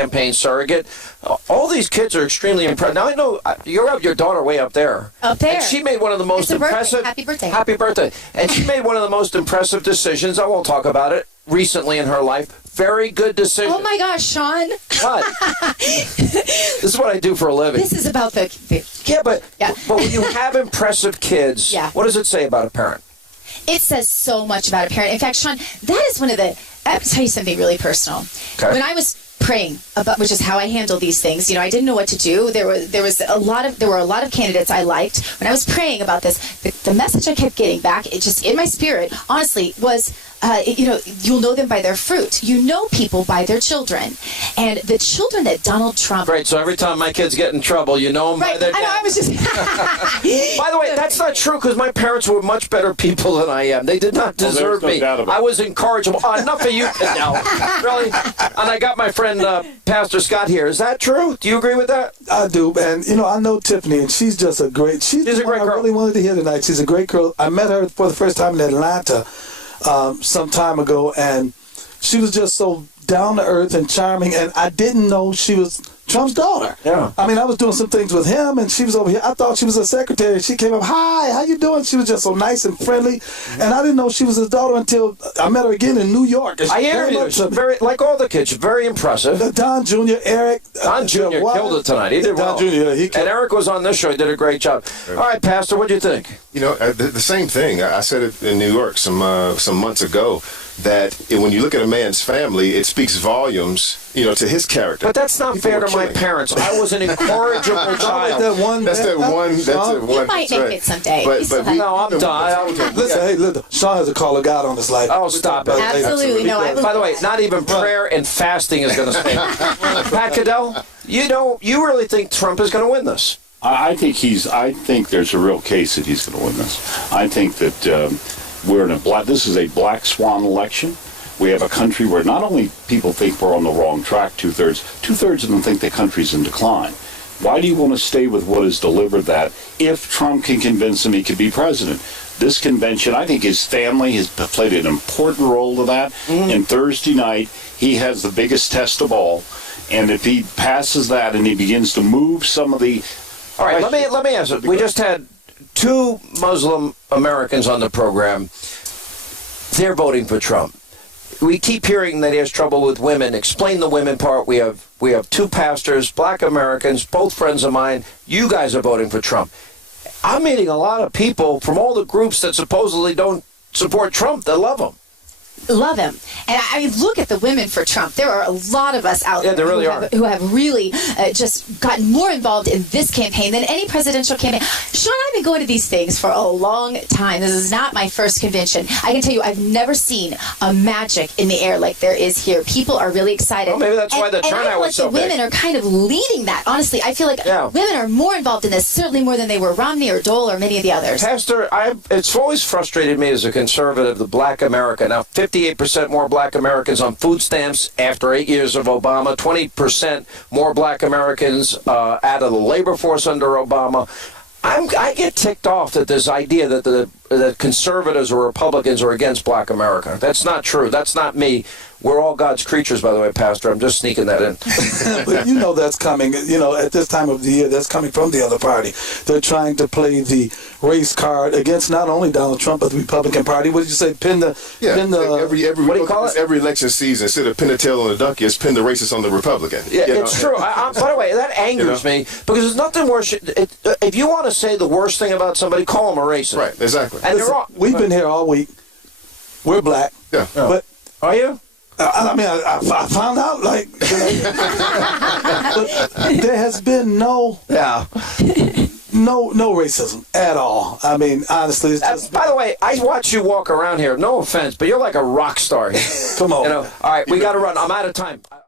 campaign surrogate. All these kids are extremely impressed. Now, I know you have your daughter way up there. Up there. And she made one of the most impressive. Happy birthday. Happy birthday. And she made one of the most impressive decisions. I won't talk about it. Recently in her life. Very good decision. Oh my gosh, Sean. What? This is what I do for a living. This is about the Yeah, but when you have impressive kids, what does it say about a parent? It says so much about a parent. In fact, Sean, that is one of the... I'll tell you something really personal. Okay. When I was praying about, which is how I handle these things, I didn't know what to do. There were a lot of candidates I liked. When I was praying about this, the message I kept getting back, it just in my spirit, honestly, was, you'll know them by their fruit. You know people by their children, and the children that Donald Trump. Great. So every time my kids get in trouble, you know them by their. I know. I was just. By the way, that's not true because my parents were much better people than I am. They did not deserve me. I was incorrigible. Enough of you now, really. And I got my friend Pastor Scott here. Is that true? Do you agree with that? I do, and I know Tiffany, and she's just a great. She's a great girl. I really wanted to hear tonight. She's a great girl. I met her for the first time in Atlanta some time ago, and she was just so down to earth and charming, and I didn't know she was Trump's daughter. Yeah. I mean, I was doing some things with him, and she was over here. I thought she was a secretary. She came up, "Hi, how you doing?" She was just so nice and friendly, and I didn't know she was his daughter until I met her again in New York. I interviewed her. Very, like all the kids, very impressive. Don Jr., Eric. Don Jr. killed it tonight. He did well. Don Jr., he killed. And Eric was on this show. He did a great job. All right, Pastor, what do you think? The same thing. I said it in New York some months ago, that when you look at a man's family, it speaks volumes, to his character. But that's not fair to my parents. I was an incorrigible child. That's that one. You might make it someday. But no, I'm done. Listen, Sean has a call of God on his life. Oh, stop it. Absolutely. No, by the way, not even prayer and fasting is going to stay. Pat Caddell, you really think Trump is going to win this? I think there's a real case that he's going to win this. I think that this is a black swan election. We have a country where not only people think we're on the wrong track, two-thirds of them think the country's in decline. Why do you want to stay with what is delivered that if Trump can convince him he could be president? This convention, I think his family has played an important role to that. Mm-hmm. And Thursday night, he has the biggest test of all. And if he passes that and he begins to move some of the... All right, let me answer. We just had 2 Muslim Americans on the program. They're voting for Trump. We keep hearing that he has trouble with women. Explain the women part. We have 2 pastors, black Americans, both friends of mine. You guys are voting for Trump. I'm meeting a lot of people from all the groups that supposedly don't support Trump that love him. Love him. And I look at the women for Trump. There are a lot of us out there who have really just gotten more involved in this campaign than any presidential campaign. Sean, I've been going to these things for a long time. This is not my first convention. I can tell you I've never seen a magic in the air like there is here. People are really excited. Well, maybe that's why the turnout was so big. And I feel like the women are kind of leading that. Honestly, I feel like women are more involved in this, certainly more than they were Romney or Dole or many of the others. Pastor, it's always frustrated me as a conservative, the black America. Now, 58% more black Americans on food stamps after 8 years of Obama, 20% more black Americans out of the labor force under Obama. I get ticked off that this idea that conservatives or Republicans are against black America. That's not true. That's not me. We're all God's creatures, by the way, Pastor. I'm just sneaking that in. But that's coming. At this time of the year, that's coming from the other party. They're trying to play the race card against not only Donald Trump, but the Republican Party. What did you say? Pin the what do you call it? Every election season, instead of pin the tail on the donkey, it's pin the racist on the Republican. Yeah, it's true. By the way, that angers me because there's nothing worse. If you want to say the worst thing about somebody, call them a racist. Right, exactly. And listen, we've been here all week. We're black. Yeah. But are you? I found out, but there has been no racism at all. I mean, honestly, it's just... By the way, I watch you walk around here. No offense, but you're like a rock star here. Come on. All right, we got to run. I'm out of time.